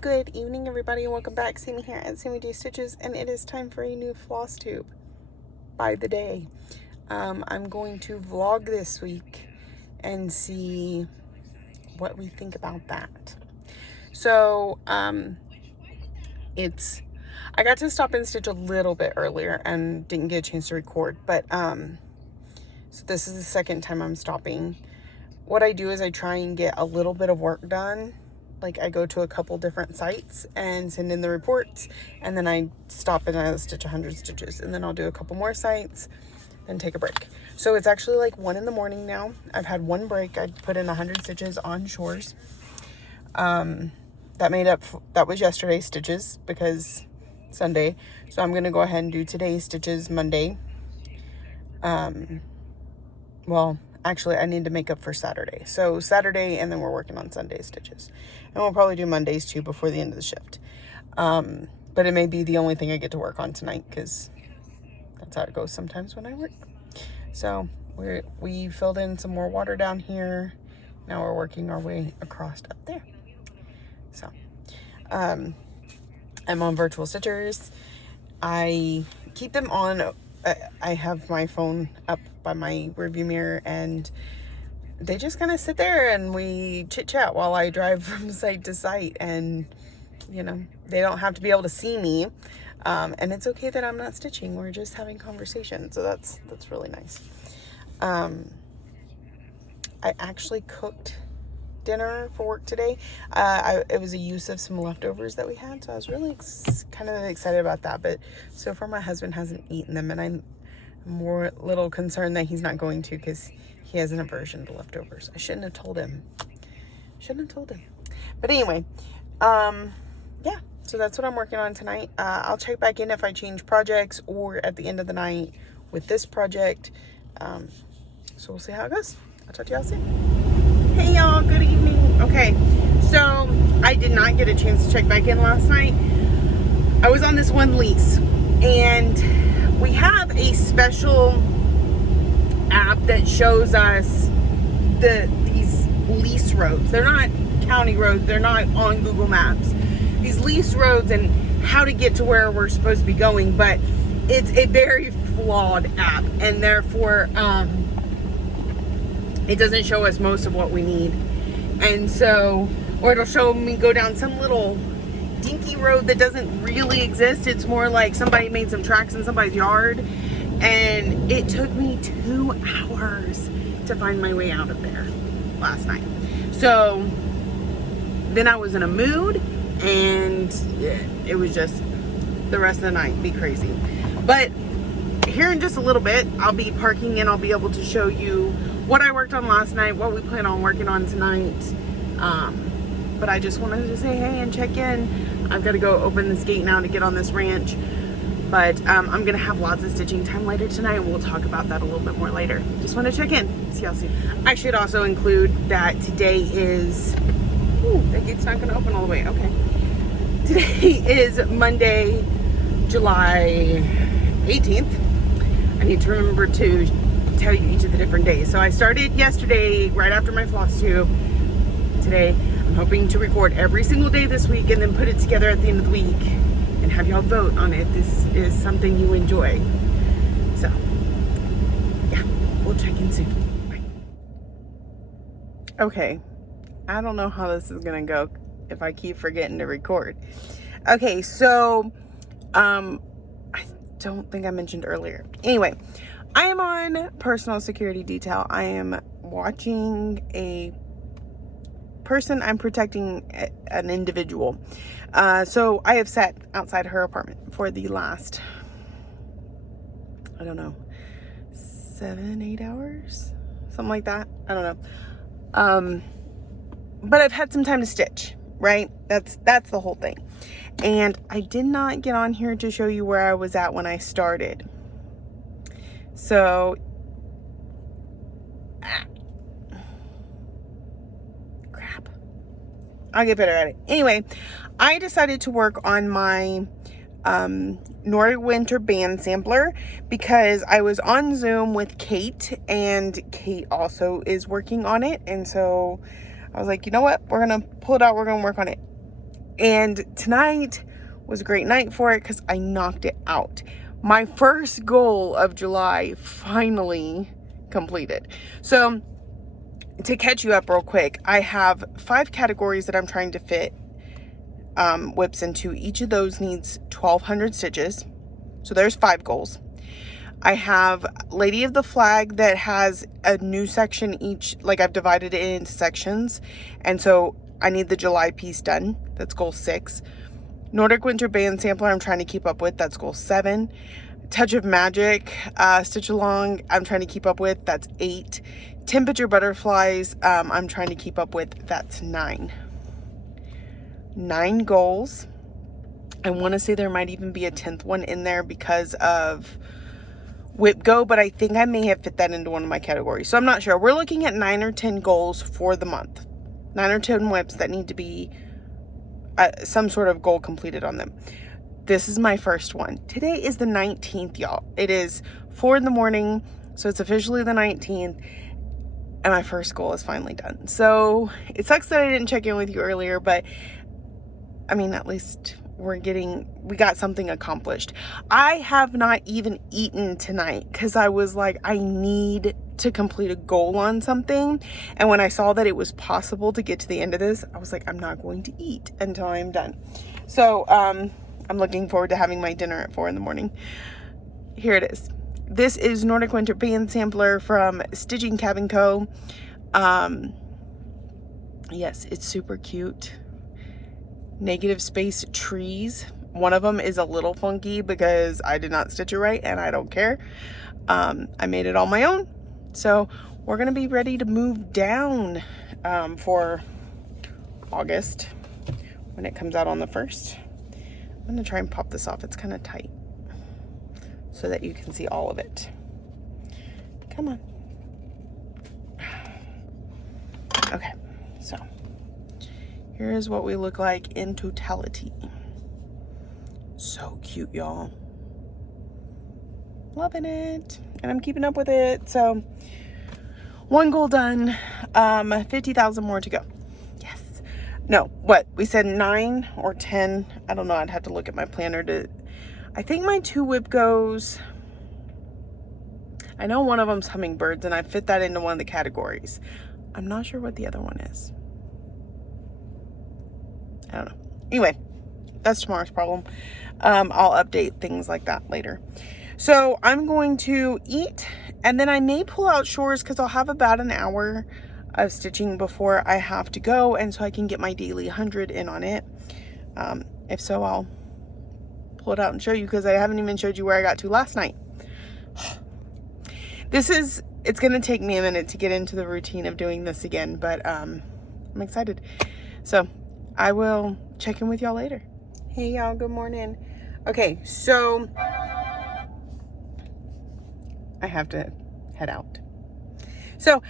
Good evening, everybody, and welcome back. See me here at See Me Do Stitches, and it is time for a new Flosstube by the day. I'm going to vlog this week and see what we think about that. So, I got to stop and stitch a little bit earlier and didn't get a chance to record, but so this is the second time I'm stopping. What I do is I try and get a little bit of work done. Like, I go to a couple different sites and send in the reports, and then I stop and I'll stitch 100 stitches, and then I'll do a couple more sites and take a break. So it's actually like 1 in the morning now. I've had one break. I put in 100 stitches on shores. That was yesterday's stitches because Sunday. So I'm gonna go ahead and do today's stitches Monday. Well, actually, I need to make up for Saturday. So Saturday, and then we're working on Sunday stitches. And we'll probably do Mondays too before the end of the shift. But it may be the only thing I get to work on tonight because that's how it goes sometimes when I work. So we filled in some more water down here. Now we're working our way across up there. So I'm on virtual stitchers. I keep them on. I have my phone up by my rearview mirror, and they just kind of sit there and we chit chat while I drive from site to site, and you know, they don't have to be able to see me, and it's okay that I'm not stitching. We're just having conversation, so that's really nice. I actually cooked dinner for work today. It was a use of some leftovers that we had, so I was really kind of excited about that, but so far my husband hasn't eaten them, and I'm more little concerned that he's not going to because he has an aversion to leftovers. I shouldn't have told him. But anyway, yeah, so that's what I'm working on tonight. I'll check back in if I change projects or at the end of the night with this project. So we'll see how it goes. I'll talk to y'all soon. Hey y'all, good evening. Okay, so I did not get a chance to check back in last night. I was on this one lease, and we have a special app that shows us these lease roads. They're not county roads, they're not on Google Maps. These lease roads and how to get to where we're supposed to be going, but it's a very flawed app, and therefore it doesn't show us most of what we need. And so, or it'll show me go down some little dinky road that doesn't really exist. It's more like somebody made some tracks in somebody's yard, and it took me 2 hours to find my way out of there last night. So then I was in a mood, and it was just the rest of the night be crazy. But here in just a little bit, I'll be parking, and I'll be able to show you what I worked on last night, what we plan on working on tonight. But I just wanted to say hey and check in. I've got to go open this gate now to get on this ranch. But I'm going to have lots of stitching time later tonight, and we'll talk about that a little bit more later. Just want to check in. See y'all soon. I should also include that today is... Ooh, that gate's not going to open all the way. Okay. Today is Monday, July 18th. I need to remember to tell you each of the different days. So I started yesterday right after my Flosstube. Today I'm hoping to record every single day this week and then put it together at the end of the week and have y'all vote on it. This is something you enjoy. So yeah, we'll check in soon. Bye. Okay, I don't know how this is gonna go if I keep forgetting to record. Okay, so I don't think I mentioned earlier. Anyway, I am on personal security detail. I am watching a person. I'm protecting an individual. So I have sat outside her apartment for the last, I don't know, 7-8 hours, something like that. I don't know. But I've had some time to stitch, right? That's the whole thing. And I did not get on here to show you where I was at when I started. So, crap. I'll get better at it. Anyway, I decided to work on my Nordic Winter band sampler because I was on Zoom with Kate, and Kate also is working on it. And so I was like, you know what? We're going to pull it out. We're going to work on it. And tonight was a great night for it because I knocked it out. My first goal of July finally completed. So to catch you up real quick, I have 5 categories that I'm trying to fit whips into. Each of those needs 1,200 stitches. So there's 5 goals. I have Lady of the Flag that has a new section each, like I've divided it into sections. And so I need the July piece done. That's goal 6. Nordic Winter Band Sampler I'm trying to keep up with. That's goal 7. Touch of Magic Stitch Along I'm trying to keep up with. That's 8. Temperature Butterflies I'm trying to keep up with. That's 9. 9 goals. I want to say there might even be a 10th one in there because of Whip Go, but I think I may have fit that into one of my categories. So I'm not sure. We're looking at 9 or 10 goals for the month. 9 or 10 whips that need to be some sort of goal completed on them. This is my first one. Today is the 19th, y'all. It is 4 in the morning, so it's officially the 19th, and my first goal is finally done. So it sucks that I didn't check in with you earlier, but I mean, at least we got something accomplished. I have not even eaten tonight because I was like, I need to complete a goal on something. And when I saw that it was possible to get to the end of this, I was like, I'm not going to eat until I'm done. So I'm looking forward to having my dinner at 4 in the morning. Here it is. This is Nordic Winter Band Sampler from Stitching Cabin Co. Yes, it's super cute. Negative space trees. One of them is a little funky because I did not stitch it right, and I don't care. I made it on my own. So we're gonna be ready to move down for August when it comes out on the 1st. I'm gonna try and pop this off. It's kind of tight so that you can see all of it. Come on. Okay, so here's what we look like in totality. So cute, y'all. Loving it. And I'm keeping up with it. So 1 goal done. 50,000 more to go. Yes. No, what? We said 9 or 10. I don't know. I'd have to look at my planner to... I think my 2 whip goes... I know one of them's hummingbirds, and I fit that into one of the categories. I'm not sure what the other one is. I don't know. Anyway, that's tomorrow's problem. I'll update things like that later. So I'm going to eat, and then I may pull out shores because I'll have about an hour of stitching before I have to go, and so I can get my daily 100 in on it. If so, I'll pull it out and show you because I haven't even showed you where I got to last night. It's going to take me a minute to get into the routine of doing this again, but I'm excited. So I will check in with y'all later. Hey y'all, good morning. Okay, so I have to head out. So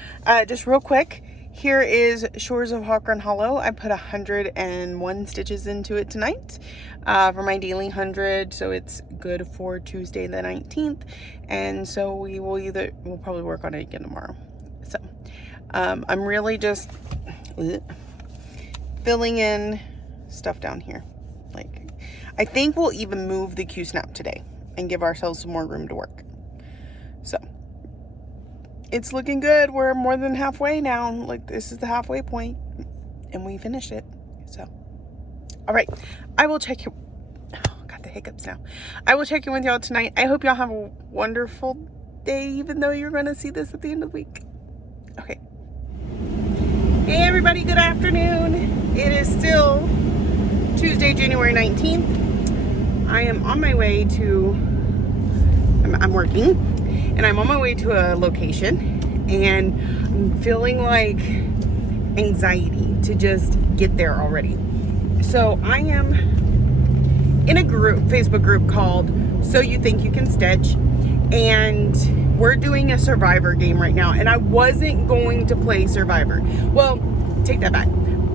just real quick, here is Shores of Hawk Run Hollow. I put 101 stitches into it tonight for my daily 100, so it's good for Tuesday the 19th. And so we'll probably work on it again tomorrow. So I'm really just filling in stuff down here. Like, I think we'll even move the Q-snap today and give ourselves some more room to work. So it's looking good. We're more than halfway now. Like, this is the halfway point, and we finished it. So all right, I will check you. Oh, got the hiccups now. I will check in with y'all tonight. I hope y'all have a wonderful day, even though you're gonna see this at the end of the week. Okay. Hey everybody, good afternoon. It is still Tuesday, January 19th. I am on my way to, I'm working, and I'm on my way to a location, and I'm feeling like anxiety to just get there already. So I am in a group, Facebook group called So You Think You Can Stitch, and we're doing a Survivor game right now, and I wasn't going to play Survivor. Well, take that back.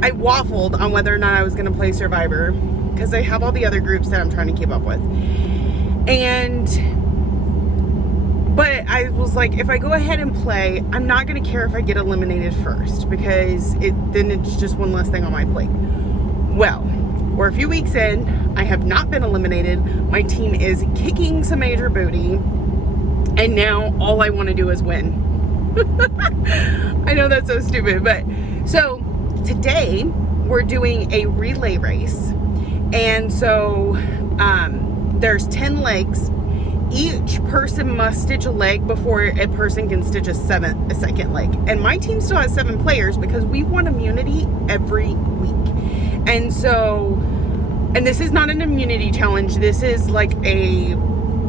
I waffled on whether or not I was going to play Survivor because I have all the other groups that I'm trying to keep up with. But I was like, if I go ahead and play, I'm not going to care if I get eliminated first because then it's just one less thing on my plate. Well, We're a few weeks in. I have not been eliminated. My team is kicking some major booty. And now all I want to do is win. I know that's so stupid, but so today we're doing a relay race. And so there's 10 legs. Each person must stitch a leg before a person can stitch a second leg. And my team still has 7 players because we won immunity every week. And so, and this is not an immunity challenge. This is like a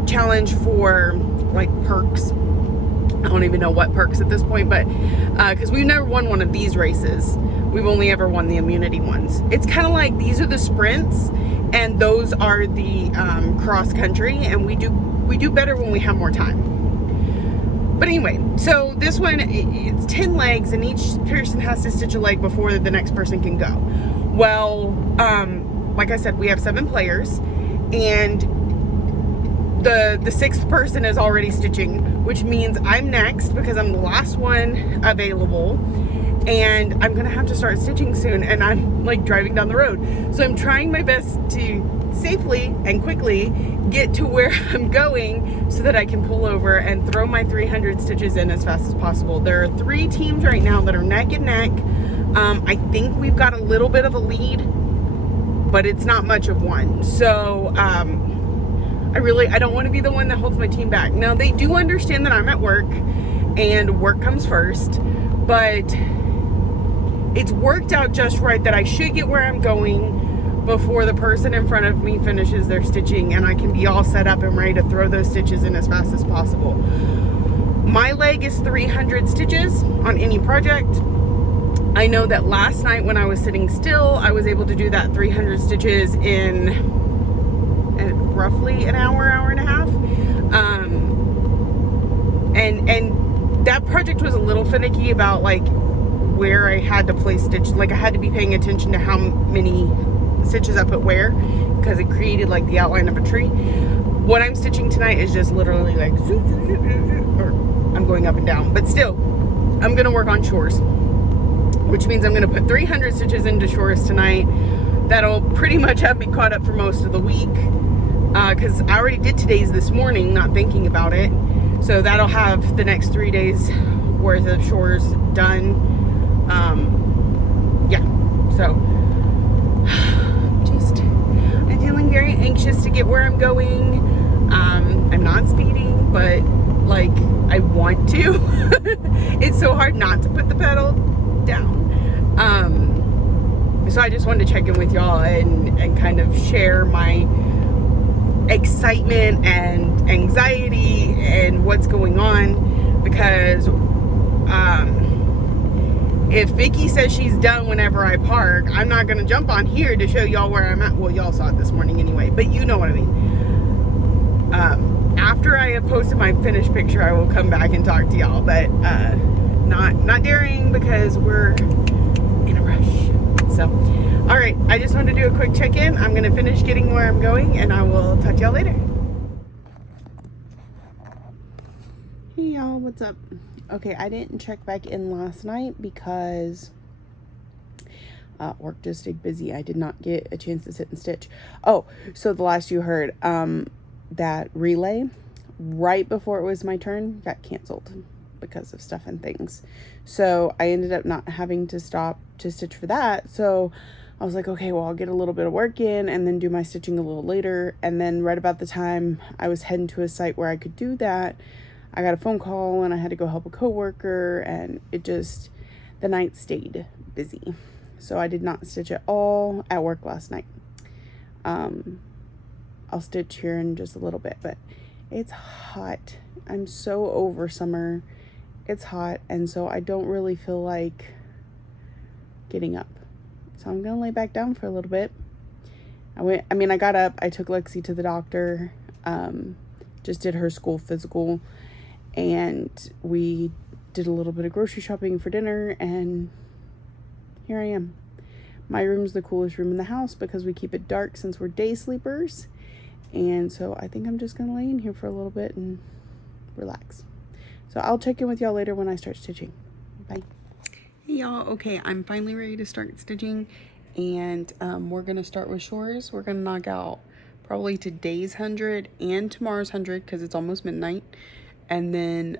challenge for like perks. I don't even know what perks at this point, but because we've never won one of these races. We've only ever won the immunity ones. It's kind of like these are the sprints and those are the cross country, and we do better when we have more time. But anyway, so this one, it's 10 legs and each person has to stitch a leg before the next person can go. Well, like I said, we have 7 players, and the 6th person is already stitching, which means I'm next because I'm the last one available, and I'm gonna have to start stitching soon, and I'm like driving down the road. So I'm trying my best to safely and quickly get to where I'm going so that I can pull over and throw my 300 stitches in as fast as possible. There are 3 teams right now that are neck and neck. I think we've got a little bit of a lead, but it's not much of one. So I don't want to be the one that holds my team back. Now, they do understand that I'm at work and work comes first, but it's worked out just right that I should get where I'm going before the person in front of me finishes their stitching, and I can be all set up and ready to throw those stitches in as fast as possible. My leg is 300 stitches on any project. I know that last night when I was sitting still, I was able to do that 300 stitches in roughly an hour and a half. And that project was a little finicky about like where I had to place stitch. Like I had to be paying attention to how many stitches I put where, because it created like the outline of a tree. What I'm stitching tonight is just literally like, or I'm going up and down, but still I'm gonna work on shores, which means I'm gonna put 300 stitches into shores tonight. That'll pretty much have me caught up for most of the week, because I already did today's this morning not thinking about it, so that'll have the next 3 days worth of shores done. Yeah, so I'm feeling very anxious to get where I'm going. I'm not speeding, but like I want to. It's so hard not to put the pedal down. So I just wanted to check in with y'all and kind of share my excitement and anxiety and what's going on, because if Vicky says she's done whenever I park, I'm not going to jump on here to show y'all where I'm at. Well, y'all saw it this morning anyway, but you know what I mean. After I have posted my finished picture, I will come back and talk to y'all, but not daring because we're in a rush. So, all right, I just wanted to do a quick check-in. I'm going to finish getting where I'm going, and I will talk to y'all later. Hey, y'all, what's up? Okay, I didn't check back in last night because work just stayed busy. I did not get a chance to sit and stitch. Oh, so the last you heard, that relay right before it was my turn got canceled because of stuff and things. So I ended up not having to stop to stitch for that. So I was like, okay, well, I'll get a little bit of work in and then do my stitching a little later. And then right about the time I was heading to a site where I could do that, I got a phone call and I had to go help a coworker, and it just, the night stayed busy. So I did not stitch at all at work last night. I'll stitch here in just a little bit, but it's hot. I'm so over summer. It's hot, and so I don't really feel like getting up. So I'm gonna lay back down for a little bit. I got up, I took Lexi to the doctor, just did her school physical, and we did a little bit of grocery shopping for dinner, and here I am. My room's the coolest room in the house because we keep it dark since we're day sleepers. And so I think I'm just gonna lay in here for a little bit and relax. So I'll check in with y'all later when I start stitching. Bye. Hey y'all, okay, I'm finally ready to start stitching, and we're gonna start with chores. We're gonna knock out probably today's 100 and tomorrow's 100 because it's almost midnight, and then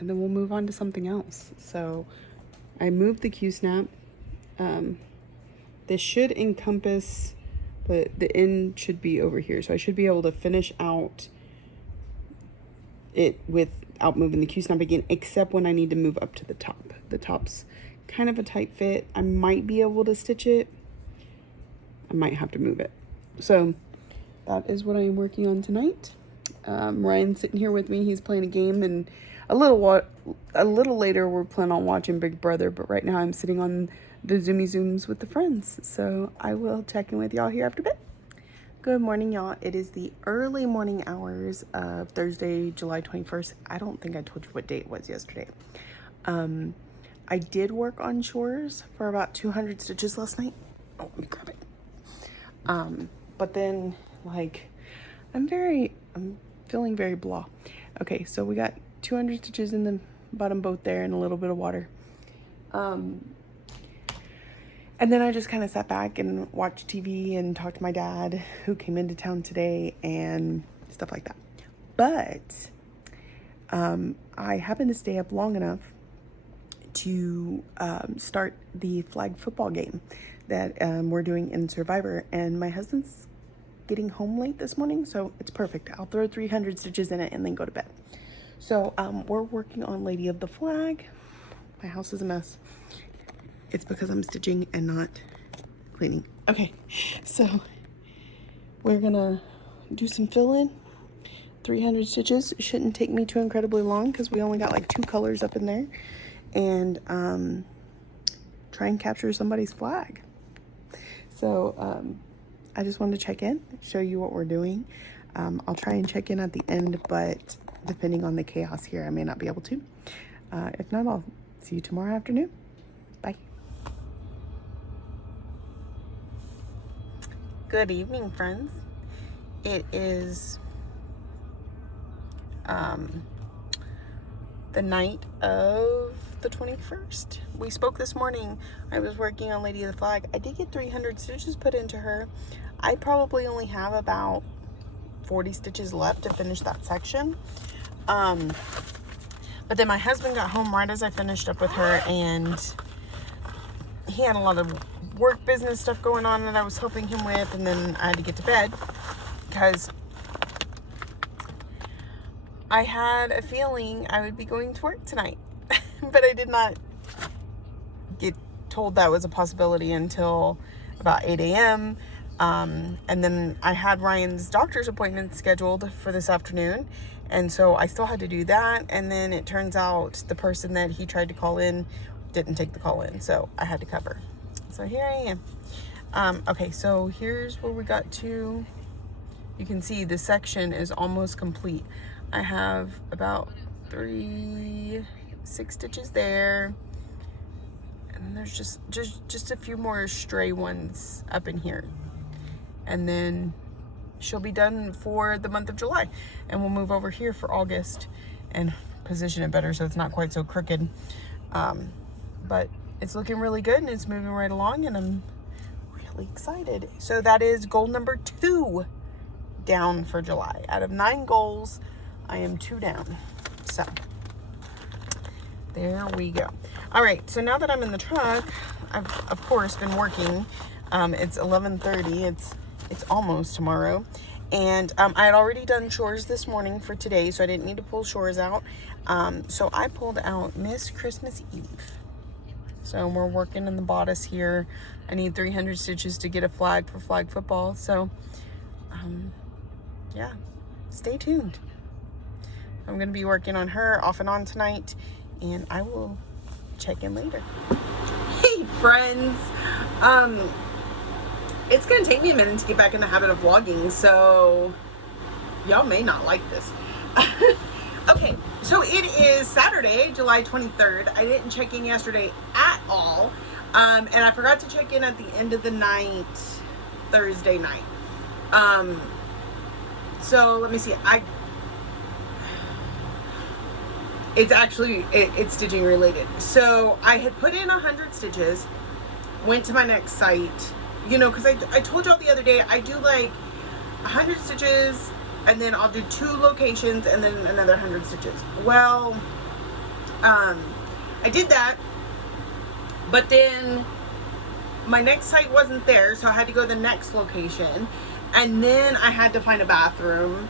we'll move on to something else. So I moved the Q-snap. This should encompass, but the end should be over here, so I should be able to finish out it without moving the Q-snap again, except when I need to move up to the top. The top's kind of a tight fit. I might be able to stitch it. I might have to move it. So that is what I am working on tonight. Ryan's sitting here with me. He's playing a game, and a little later we're planning on watching Big Brother, but right now I'm sitting on the Zooms with the friends. So I will check in with y'all here after a bit. Good morning, y'all. It is the early morning hours of Thursday, July 21st. I don't think I told you what day it was yesterday. I did work on chores for about 200 stitches last night. Oh, let me grab it. But then, like, I'm feeling very blah. Okay, so we got 200 stitches in the bottom boat there and a little bit of water. And then I just kind of sat back and watched TV and talked to my dad, who came into town today, and stuff like that. But I happened to stay up long enough to start the flag football game that we're doing in Survivor. And my husband's getting home late this morning, so it's perfect. I'll throw 300 stitches in it and then go to bed. So we're working on Lady of the Flag. My house is a mess. It's because I'm stitching and not cleaning. Okay, so we're gonna do some fill-in. 300 stitches. It shouldn't take me too incredibly long because we only got like 2 colors up in there. And try and capture somebody's flag. So I just wanted to check in, show you what we're doing. I'll try and check in at the end, but depending on the chaos here, I may not be able to. If not, I'll see you tomorrow afternoon. Bye. Good evening, friends. It is the night of the 21st. We spoke this morning. I was working on Lady of the Flag. I did get 300 stitches put into her. I probably only have about 40 stitches left to finish that section. But then my husband got home right as I finished up with her, and he had a lot of work business stuff going on that I was helping him with, and then I had to get to bed because I had a feeling I would be going to work tonight. But I did not get told that was a possibility until about 8 a.m. And then I had Ryan's doctor's appointment scheduled for this afternoon. And so I still had to do that. And then it turns out the person that he tried to call in didn't take the call in. So I had to cover. So here I am. Okay, so here's where we got to. You can see the section is almost complete. I have about 6 stitches there, and there's just a few more stray ones up in here, and then she'll be done for the month of July, and we'll move over here for August and position it better so it's not quite so crooked. But it's looking really good and it's moving right along, and I'm really excited. So that is goal number 2 down for July. Out of 9 goals, I am 2 down. So there we go. All right, so now that I'm in the truck, I've of course been working. It's 11:30. It's almost tomorrow, and I had already done chores this morning for today, so I didn't need to pull chores out. So I pulled out Miss Christmas Eve. So we're working in the bodice here. I need 300 stitches to get a flag for flag football. So yeah, stay tuned. I'm going to be working on her off and on tonight, and I will check in later. Hey friends, it's going to take me a minute to get back in the habit of vlogging, so y'all may not like this. Okay, so it is Saturday, July 23rd. I didn't check in yesterday at all, and I forgot to check in at the end of the night, Thursday night. So let me see. It's actually, it's stitching related. So I had put in 100 stitches went to my next site, you know, because I told y'all the other day, I do like 100 stitches, and then I'll do 2 locations, and then another 100 stitches. Well, I did that, but then my next site wasn't there, so I had to go to the next location, and then I had to find a bathroom.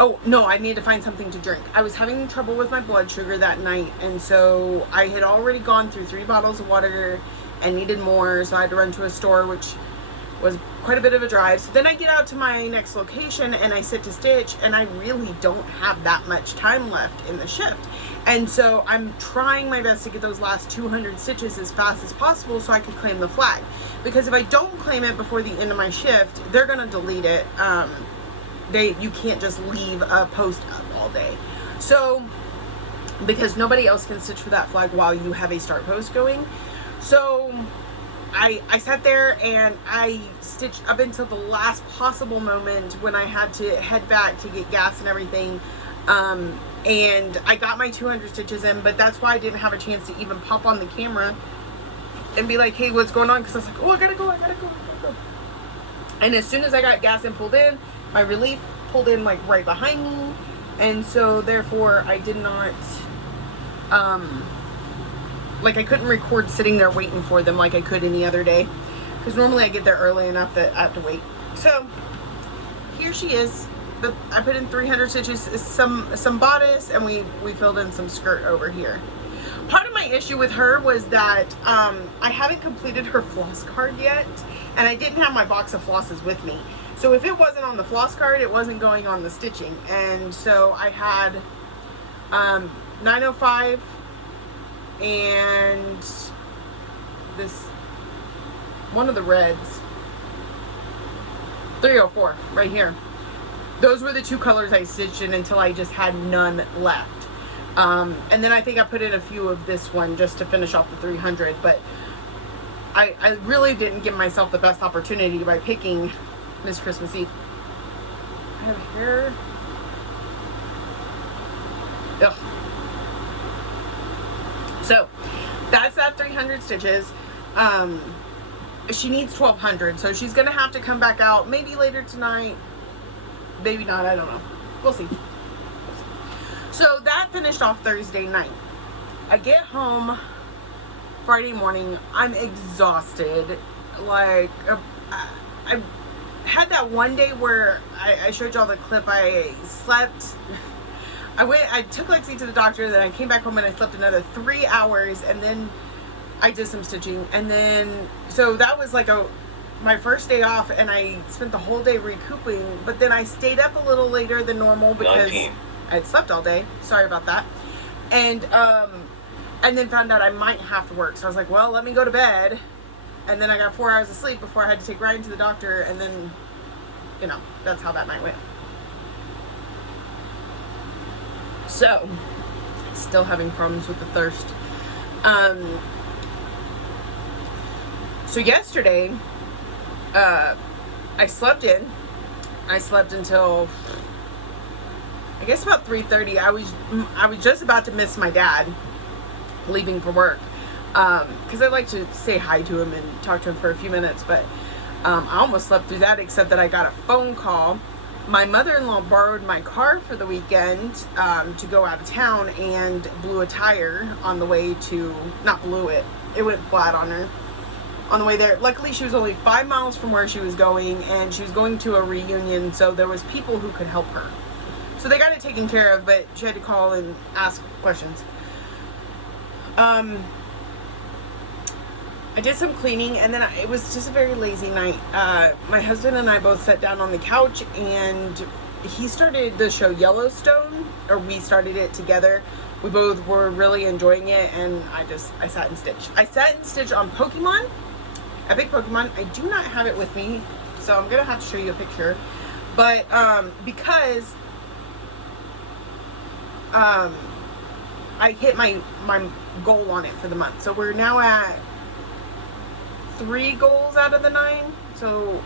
Oh, no, I needed to find something to drink. I was having trouble with my blood sugar that night, and so I had already gone through 3 bottles of water and needed more, so I had to run to a store, which was quite a bit of a drive. So then I get out to my next location, and I sit to stitch, and I really don't have that much time left in the shift. And so I'm trying my best to get those last 200 stitches as fast as possible so I could claim the flag. Because if I don't claim it before the end of my shift, they're gonna delete it. You can't just leave a post up all day. So, because nobody else can stitch for that flag while you have a start post going. So I sat there and I stitched up until the last possible moment when I had to head back to get gas and everything. And I got my 200 stitches in, but that's why I didn't have a chance to even pop on the camera and be like, hey, what's going on? Because I was like, oh, I gotta go. And as soon as I got gas and pulled in, my relief pulled in like right behind me, and so therefore I did not like I couldn't record sitting there waiting for them like I could any other day, because normally I get there early enough that I have to wait. So here she is. I put in 300 stitches, some bodice, and we filled in some skirt over here. Part of my issue with her was that I haven't completed her floss card yet, and I didn't have my box of flosses with me. So if it wasn't on the floss card, it wasn't going on the stitching. And so I had 905 and this, one of the reds, 304 right here. Those were the 2 colors I stitched in until I just had none left. And then I think I put in a few of this one just to finish off the 300, but I really didn't give myself the best opportunity by picking Miss Christmas Eve. I have hair. Ugh. So that's that 300 stitches. She needs 1200, so she's gonna have to come back out maybe later tonight, maybe not, I don't know. We'll see. So that finished off Thursday night. I get home Friday morning. I'm exhausted. Like, I had that one day where I showed y'all the clip. I slept. I took Lexi to the doctor, then I came back home and I slept another 3 hours, and then I did some stitching. And then, so that was like my first day off, and I spent the whole day recouping, but then I stayed up a little later than normal because I had slept all day. Sorry about that. And then found out I might have to work. So I was like, well, let me go to bed. And then I got 4 hours of sleep before I had to take Ryan to the doctor, and then, you know, that's how that night went. So, still having problems with the thirst. So yesterday, I slept in. I slept until, I guess, about 3:30. I was just about to miss my dad leaving for work, because I like to say hi to him and talk to him for a few minutes, but I almost slept through that, except that I got a phone call. My mother-in-law borrowed my car for the weekend to go out of town, and blew a tire on the way to, not blew it, it went flat on her on the way there. Luckily, she was only 5 miles from where she was going, and she was going to a reunion, so there was people who could help her. So they got it taken care of, but she had to call and ask questions. I did some cleaning, and then it was just a very lazy night. My husband and I both sat down on the couch, and he started the show Yellowstone, or we started it together. We both were really enjoying it, and I sat and stitched. I sat and stitched on Pokemon, Epic Pokemon. I do not have it with me, so I'm gonna have to show you a picture. But because I hit my goal on it for the month, so we're now at 3 goals out of the 9. So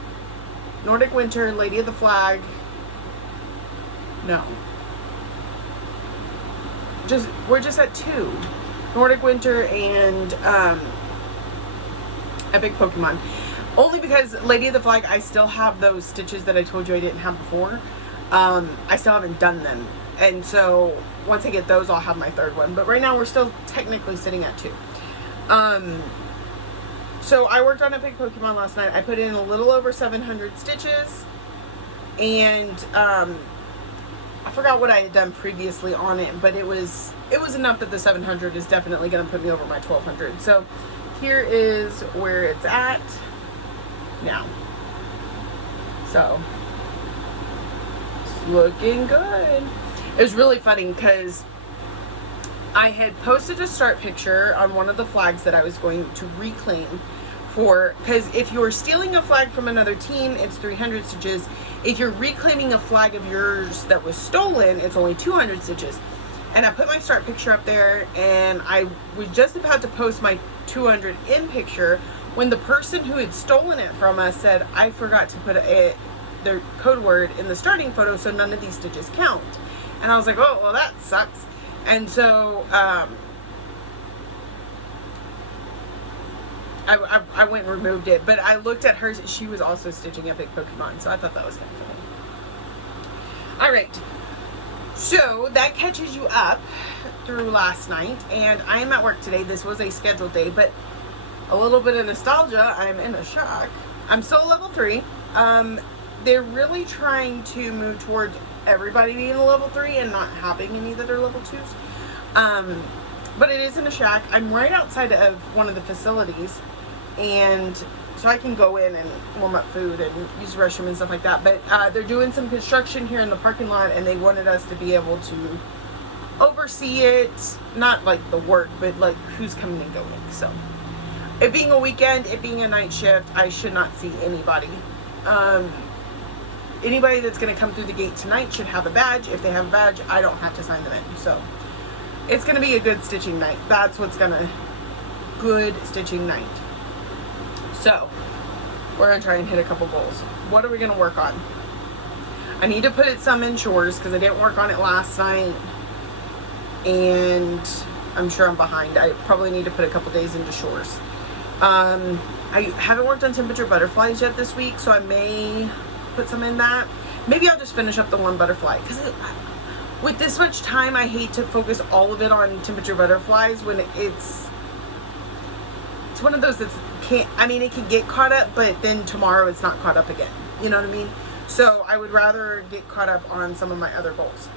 Nordic Winter, Lady of the Flag. No. We're just at 2. Nordic Winter and Epic Pokemon. Only because Lady of the Flag, I still have those stitches that I told you I didn't have before. I still haven't done them. And so once I get those, I'll have my third one. But right now we're still technically sitting at 2. So I worked on Epic Pokemon last night. I put in a little over 700 stitches. And I forgot what I had done previously on it, but it was enough that the 700 is definitely going to put me over my 1200. So here is where it's at now. So it's looking good. It was really funny because I had posted a start picture on one of the flags that I was going to reclaim for, because if you're stealing a flag from another team, it's 300 stitches. If you're reclaiming a flag of yours that was stolen, it's only 200 stitches. And I put my start picture up there, and I was just about to post my 200 in picture when the person who had stolen it from us said, I forgot to put their code word in the starting photo, so none of these stitches count. And I was like, oh, well, that sucks. And so I went and removed it, but I looked at hers. She was also stitching Epic Pokemon, so I thought that was kind of funny. All right, so that catches you up through last night, and I am at work today. This was a scheduled day, but a little bit of nostalgia. I'm in a shock. I'm still level 3. They're really trying to move towards everybody being a level 3 and not having any that are level 2s. But it is in a shack. I'm right outside of one of the facilities, and so I can go in and warm up food and use the restroom and stuff like that. But they're doing some construction here in the parking lot, and they wanted us to be able to oversee it. Not like the work, but like who's coming and going. So it being a weekend, it being a night shift, I should not see anybody. Anybody that's going to come through the gate tonight should have a badge. If they have a badge, I don't have to sign them in. So it's going to be a good stitching night. That's what's going to... Good stitching night. So we're going to try and hit a couple goals. What are we going to work on? I need to put it some in shores because I didn't work on it last night. And I'm sure I'm behind. I probably need to put a couple days into shores. I haven't worked on temperature butterflies yet this week, so I may put some in that. Maybe I'll just finish up the one butterfly, because with this much time, I hate to focus all of it on temperature butterflies when it's one of those that's can't, I mean, it can get caught up, but then tomorrow it's not caught up again. You know what I mean? So I would rather get caught up on some of my other goals.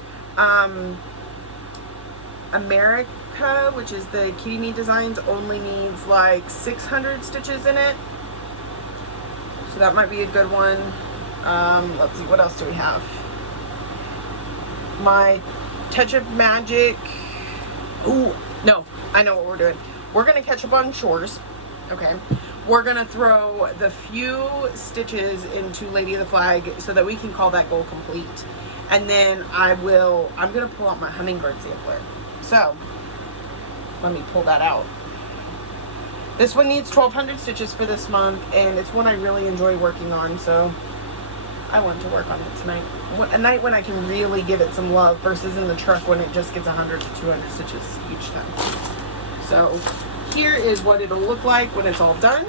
America, which is the Kitty Me Designs, only needs like 600 stitches in it. So that might be a good one. Let's see, what else do we have? My Touch of Magic. Ooh, no, I know what we're doing. We're going to catch up on shores. Okay. We're going to throw the few stitches into Lady of the Flag so that we can call that goal complete. And then I'm going to pull out my hummingbird sampler. So, let me pull that out. This one needs 1,200 stitches for this month, and it's one I really enjoy working on, so I want to work on it tonight. A night when I can really give it some love versus in the truck when it just gets 100 to 200 stitches each time. So here is what it'll look like when it's all done.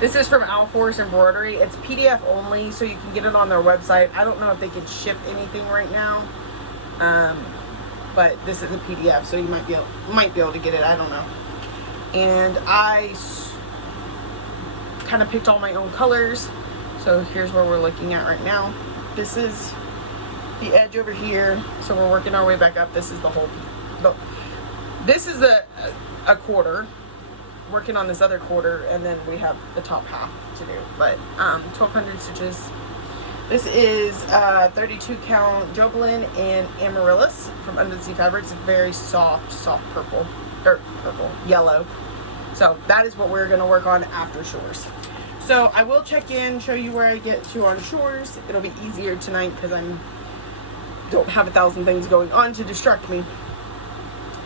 This is from Owl Forest Embroidery. It's PDF only, so you can get it on their website. I don't know if they can ship anything right now, but this is a PDF, so you might be able to get it. I don't know. And I kind of picked all my own colors. So here's where we're looking at right now. This is the edge over here. So we're working our way back up. This is the whole, this is a quarter. Working on this other quarter, and then we have the top half to do. But 1,200 stitches. This is 32 count Jovelin and Amaryllis from Under the Sea Fabrics. It's very soft purple, or yellow. So that is what we're going to work on after shores. So I will check in, show you where I get to on shores. It'll be easier tonight because I don't have 1,000 things going on to distract me.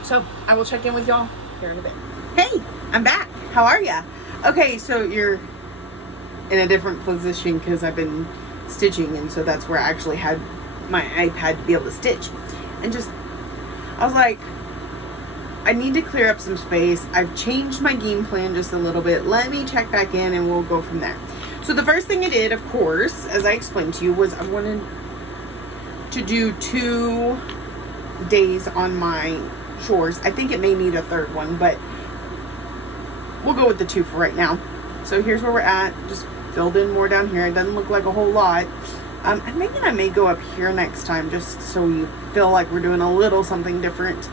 So I will check in with y'all here in a bit. Hey, I'm back. How are ya? Okay, so you're in a different position because I've been stitching, and so that's where I actually had my iPad to be able to stitch. And just, I was like, I need to clear up some space. I've changed my game plan just a little bit. Let me check back in and we'll go from there. So the first thing I did, of course, as I explained to you, was I wanted to do 2 days on my chores. I think it may need a third one, but we'll go with the 2 for right now. So here's where we're at. Just filled in more down here. It doesn't look like a whole lot. I'm thinking I may go up here next time just so we feel like we're doing a little something different.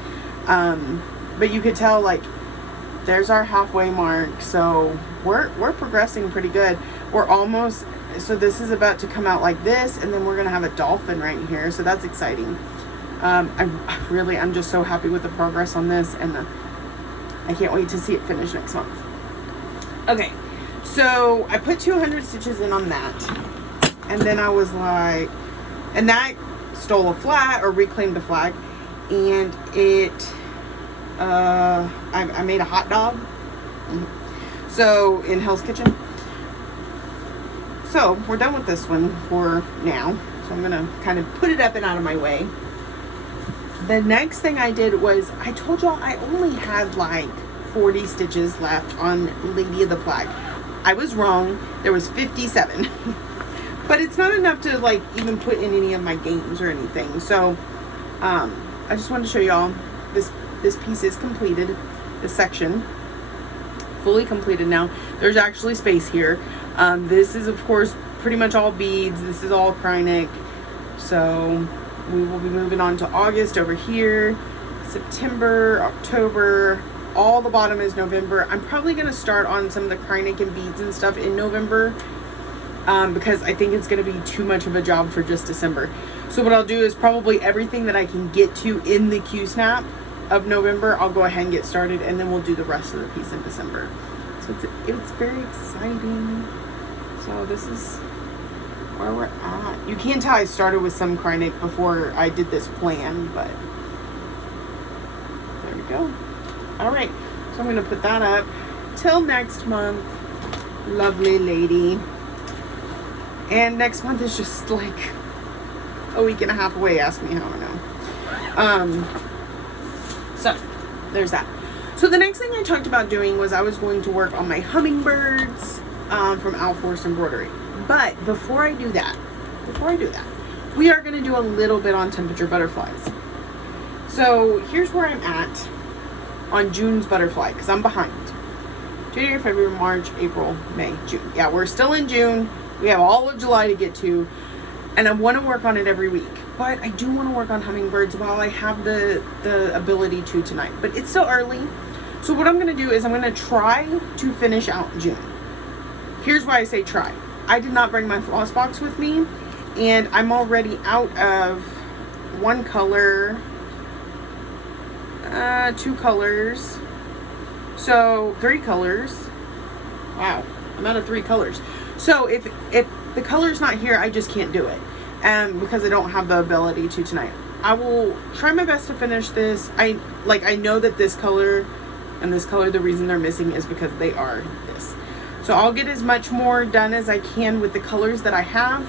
But you could tell, like, there's our halfway mark. So we're progressing pretty good. We're almost, so this is about to come out like this, and then we're going to have a dolphin right here. So that's exciting. I'm just so happy with the progress on this, and I can't wait to see it finish next month. Okay, so I put 200 stitches in on that, and then I was like, and that stole a flag, or reclaimed a flag, and it, I made a hot dog. So in Hell's Kitchen. So we're done with this one for now. So I'm gonna kind of put it up and out of my way. The next thing I did was, I told y'all I only had like 40 stitches left on Lady of the Flag. I was wrong. There was 57. But it's not enough to like even put in any of my games or anything. So I just wanted to show y'all this piece is completed. This section fully completed now. There's actually space here. This is of course pretty much all beads. This is all Krynic. So we will be moving on to August over here, September, October, all the bottom is November. I'm probably going to start on some of the Krynic and beads and stuff in November, because I think it's going to be too much of a job for just December. So what I'll do is probably everything that I can get to in the Q-snap of November, I'll go ahead and get started, and then we'll do the rest of the piece in December. So it's very exciting. So this is where we're at. You can tell I started with some Krynic before I did this plan, but there we go. All right, so I'm gonna put that up till next month. Lovely lady. And next month is just like a week and a half away. Ask me how I know. So there's that. So the next thing I talked about doing was I was going to work on my hummingbirds from Alforce Embroidery. But before I do that, we are going to do a little bit on temperature butterflies. So here's where I'm at on June's butterfly, because I'm behind. January, February, March, April, May, June. Yeah, we're still in June. We have all of July to get to, and I want to work on it every week. But I do want to work on hummingbirds while I have the ability to tonight. But it's still early. So what I'm going to do is I'm going to try to finish out June. Here's why I say try. I did not bring my floss box with me, and I'm already out of one color, 2 colors, so 3 colors. Wow, I'm out of 3 colors. So if the color's not here, I just can't do it, because I don't have the ability to tonight. I will try my best to finish this. I know that this color and this color, the reason they're missing is because they are this. So I'll get as much more done as I can with the colors that I have.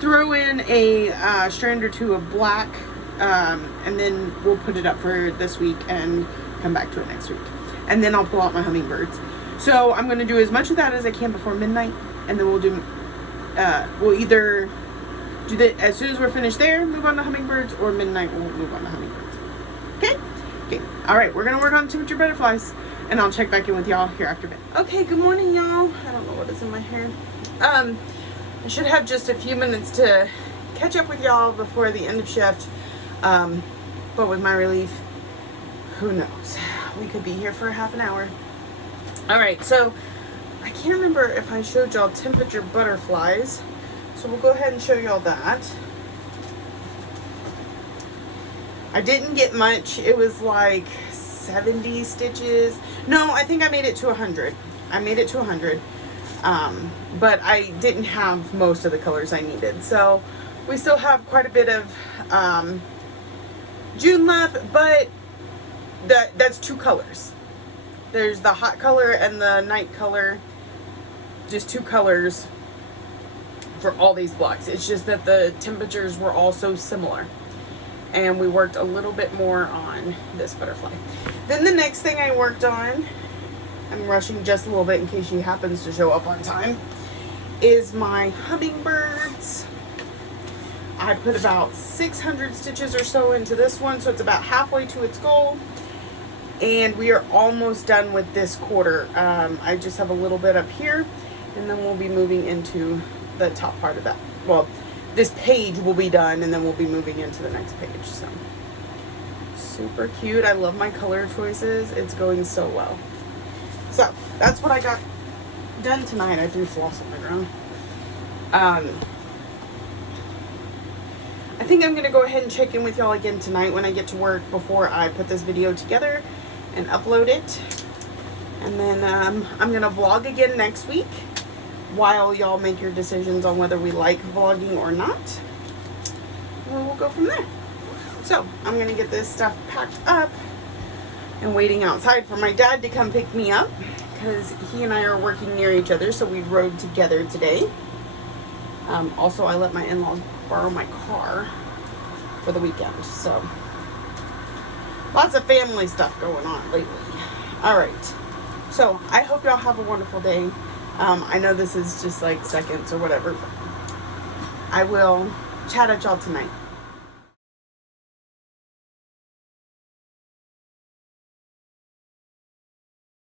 Throw in a strand or 2 of black, and then we'll put it up for this week and come back to it next week. And then I'll pull out my hummingbirds. So I'm going to do as much of that as I can before midnight, and then we'll do, we'll either do that as soon as we're finished there, move on to hummingbirds, or midnight we'll move on to hummingbirds. Okay? Okay. All right, we're going to work on temperature butterflies, and I'll check back in with y'all here after bed. Okay, good morning, y'all. I don't know what is in my hair. I should have just a few minutes to catch up with y'all before the end of shift. But with my relief, who knows? We could be here for half an hour. All right, so I can't remember if I showed y'all temperature butterflies. So we'll go ahead and show y'all that. I didn't get much. It was like 70 stitches. No, I think I made it to 100. I made it to 100. But I didn't have most of the colors I needed. So we still have quite a bit of June left, but that's 2 colors. There's the hot color and the night color. Just 2 colors for all these blocks. It's just that the temperatures were all so similar. and we worked a little bit more on this butterfly. Then the next thing I worked on, I'm rushing just a little bit in case she happens to show up on time, is my hummingbirds. I put about 600 stitches or so into this one, so it's about halfway to its goal. And we are almost done with this quarter. I just have a little bit up here, and then we'll be moving into the top part of that. Well, this page will be done, and then we'll be moving into the next page. So super cute. I love my color choices. It's going so well. So that's what I got done tonight. I threw floss on the ground. I think I'm gonna go ahead and check in with y'all again tonight when I get to work before I put this video together and upload it. And then I'm gonna vlog again next week while y'all make your decisions on whether we like vlogging or not. And we'll go from there. So I'm gonna get this stuff packed up and waiting outside for my dad to come pick me up, because he and I are working near each other, so we rode together today. Also, I let my in-laws borrow my car for the weekend, so lots of family stuff going on lately. All right, so I hope y'all have a wonderful day. I know this is just like seconds or whatever, but I will chat at y'all tonight.